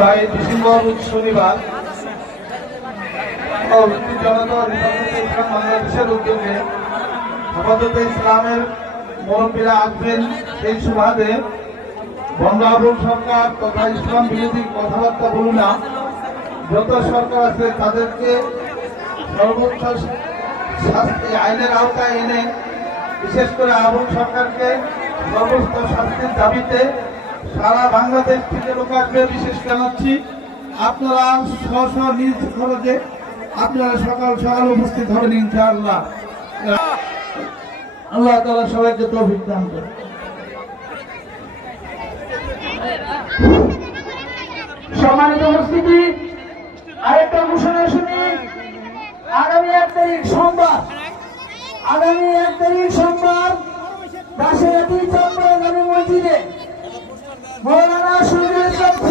ভাই, ডিসেম্বর, শনিবার। বাংলাদেশের উদ্যোগে আপাতত ইসলামের মুরব্বীরা আসবেন সেই সুবাদে বঙ্গাবুল সরকার তথা ইসলাম বিরোধী কথাবার্তা বলুন না, যত সরকার আছে তাদেরকে সর্বোচ্চ শাস্তি আইনের আওতায় এনে বিশেষ করে আবুল সরকারকে সর্বোচ্চ শাস্তির দাবিতে সারা বাংলাদেশ থেকে লোক আসবে, বিশেষ জানাচ্ছি। আপনারা স্ব নিজ খরচে আপনারা সকাল সকাল উপস্থিত হবেন, ইনশাআল্লাহ। আল্লাহ তালা সবাইকে তৌফিক দান করে সম্মানিত উপস্থিতি, আরেকটা ঘোষণা শুনি। আগামী এক তারিখ সোমবার। আগামী এক তারিখ সোমবার দাসেরাতি Thank you.